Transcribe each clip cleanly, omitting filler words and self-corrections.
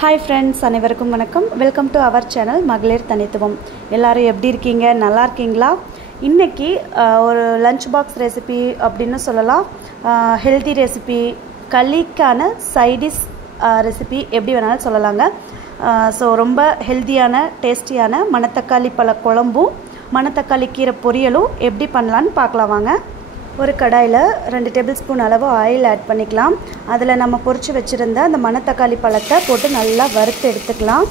Hi friends, அனைவருக்கும் வணக்கம். Welcome to our channel மகளிர் தனித்துவம். எல்லோரும் எப்படி இருக்கீங்க? நல்லா இருக்கீங்களா? இன்றைக்கி ஒரு லஞ்ச் பாக்ஸ் ரெசிபி அப்படின்னு சொல்லலாம். ஹெல்தி ரெசிபி, களிக்கான சைடிஷ் ரெசிபி எப்படி வேணாலும் சொல்லலாங்க. ஸோ ரொம்ப ஹெல்த்தியான டேஸ்டியான மணத்தக்காளி பழ குழம்பும் மணத்தக்காளி கீரை பொரியலும் எப்படி பண்ணலான்னு பார்க்கலாம் வாங்க. ஒரு கடாயில் 2 டேபிள் ஸ்பூன் அளவு ஆயில் ஆட் பண்ணிக்கலாம். அதில் நம்ம பொரித்து வச்சுருந்த அந்த மணத்தக்காளி பழத்தை போட்டு நல்லா வறுத்து எடுத்துக்கலாம்.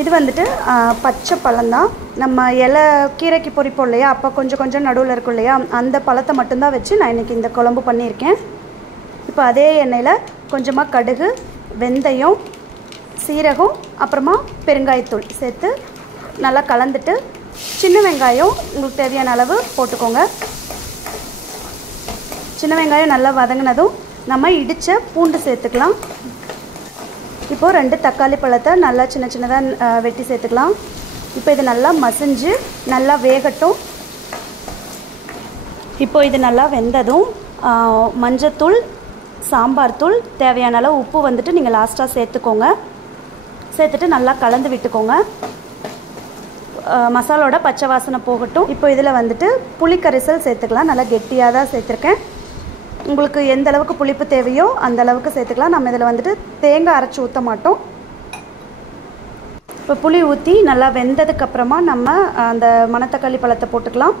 இது வந்துட்டு பச்சை பழம்தான். நம்ம இலை கீரைக்கு பொரிப்போம் இல்லையா, அப்போ கொஞ்சம் கொஞ்சம் நடுவில் இருக்கும் இல்லையா, அந்த பழத்தை மட்டும்தான் வச்சு நான் இன்றைக்கி இந்த குழம்பு பண்ணியிருக்கேன். இப்போ அதே எண்ணெயில் கொஞ்சமாக கடுகு, வெந்தயம், சீரகம், அப்புறமா பெருங்காயத்தூள் சேர்த்து நல்லா கலந்துட்டு சின்ன வெங்காயம் உங்களுக்கு தேவையான அளவு போட்டுக்கோங்க. சின்ன வெங்காயம் நல்லா வதங்கினதும் நம்ம இடித்த பூண்டு சேர்த்துக்கலாம். இப்போது 2 தக்காளி பழத்தை நல்லா சின்ன சின்னதாக வெட்டி சேர்த்துக்கலாம். இப்போ இது நல்லா மசிஞ்சு நல்லா வேகட்டும். இப்போ இது நல்லா வெந்ததும் மஞ்சத்தூள், சாம்பார் தூள், தேவையான அளவு உப்பு வந்துட்டு நீங்கள் லாஸ்ட்டாக சேர்த்துக்கோங்க. சேர்த்துட்டு நல்லா கலந்து விட்டுக்கோங்க. மசாலோட பச்சை வாசனை போகட்டும். இப்போ இதில் வந்துட்டு புளி கரைசல் சேர்த்துக்கலாம். நல்லா கெட்டியாக தான் சேர்த்துருக்கேன். உங்களுக்கு எந்த அளவுக்கு புளிப்பு தேவையோ அந்த அளவுக்கு சேர்த்துக்கலாம். நம்ம இதில் வந்துட்டு தேங்காய் அரைச்சி ஊற்ற மாட்டோம். இப்போ புளி ஊற்றி நல்லா வெந்ததுக்கப்புறமா நம்ம அந்த மணத்தக்காளி பழத்தை போட்டுக்கலாம்.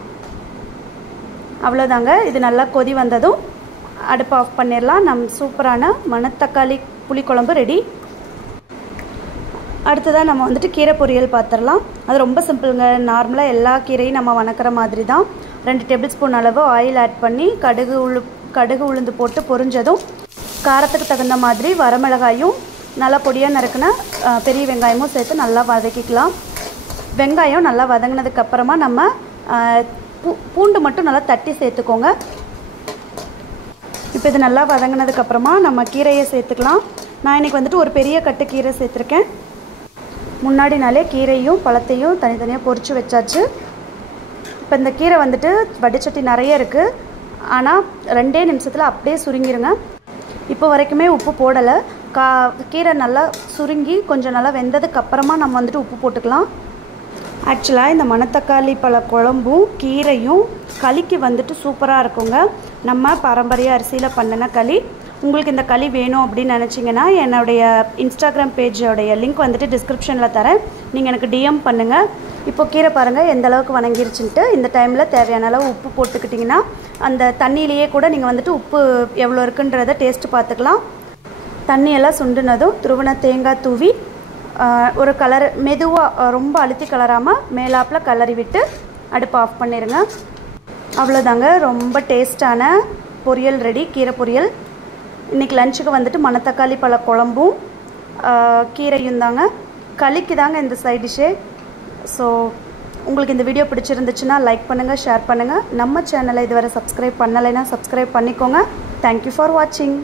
அவ்வளோதாங்க. இது நல்லா கொதி வந்ததும் அடுப்பு ஆஃப் பண்ணிடலாம். நம்ம சூப்பரான மணத்தக்காளி புளிக்குழம்பு ரெடி. அடுத்ததாக நம்ம வந்துட்டு கீரை பொரியல் பார்த்துடலாம். அது ரொம்ப சிம்பிளுங்க. நார்மலாக எல்லா கீரையும் நம்ம வணக்கிற மாதிரி தான். 2 டேபிள் ஸ்பூன் அளவு ஆயில் ஆட் பண்ணி கடுகு உளுந்து போட்டு பொரிஞ்சதும் காரத்துக்கு தகுந்த மாதிரி வரமிளகாயும் நல்லா பொடியாக நறுக்கின பெரிய வெங்காயமும் சேர்த்து நல்லா வதக்கிக்கலாம். வெங்காயம் நல்லா வதங்கினதுக்கப்புறமா நம்ம பூண்டு மட்டும் நல்லா தட்டி சேர்த்துக்கோங்க. இப்போ இது நல்லா வதங்கினதுக்கப்புறமா நம்ம கீரையை சேர்த்துக்கலாம். நான் இன்றைக்கி வந்துட்டு ஒரு பெரிய கட்டு கீரை சேர்த்துருக்கேன். முன்னாடி நாளே கீரையும் பழத்தையும் தனித்தனியாக பொரித்து வச்சாச்சு. இப்போ இந்த கீரை வந்துட்டு வடிச்சட்டி நிறைய இருக்குது. ஆனால் 2 நிமிஷத்தில் அப்படியே சுருங்கிருங்க. இப்போ வரைக்குமே உப்பு போடலை. கீரை நல்லா சுருங்கி கொஞ்சம் நல்லா வெந்ததுக்கப்புறமா நம்ம வந்துட்டு உப்பு போட்டுக்கலாம். ஆக்சுவலாக இந்த மணத்தக்காளி பழ குழம்பும் கீரையும் களிக்கு வந்துட்டு சூப்பராக இருக்குங்க. நம்ம பாரம்பரிய அரிசியில் பண்ணின களி. உங்களுக்கு இந்த களி வேணும் அப்படின்னு நினச்சிங்கன்னா என்னுடைய இன்ஸ்டாகிராம் பேஜோடைய லிங்க் வந்துட்டு டிஸ்கிரிப்ஷனில் தரேன். நீங்கள் எனக்கு டிஎம் பண்ணுங்கள். இப்போ கீரை பாருங்கள் எந்த அளவுக்கு வணங்கிருச்சுன்ட்டு. இந்த டைமில் தேவையான அளவு உப்பு போட்டுக்கிட்டிங்கன்னா அந்த தண்ணியிலேயே கூட நீங்கள் வந்துட்டு உப்பு எவ்வளோ இருக்குன்றதை டேஸ்ட்டு பார்த்துக்கலாம். தண்ணியெல்லாம் சுண்டுனதும் துருவன தேங்காய் தூவி ஒரு கலர் மெதுவாக ரொம்ப அழுத்தி கலராமல் மேலாப்பில் கலரி விட்டு அடுப்பு ஆஃப் பண்ணிடுங்க. அவ்வளோதாங்க. ரொம்ப டேஸ்டான பொரியல் ரெடி, கீரை பொரியல். இன்றைக்கி லஞ்சுக்கு வந்துட்டு மணத்தக்காளி பழ குழம்பும் கீரையும் தாங்க. களிக்கு தாங்க இந்த சைட் டிஷ்ஷே. ஸோ உங்களுக்கு இந்த வீடியோ பிடிச்சிருந்துச்சுன்னா லைக் பண்ணுங்கள், ஷேர் பண்ணுங்கள். நம்ம சேனலை இதுவரை சப்ஸ்கிரைப் பண்ணலைன்னா சப்ஸ்கிரைப் பண்ணிக்கோங்க. தேங்க்யூ ஃபார் வாட்சிங்.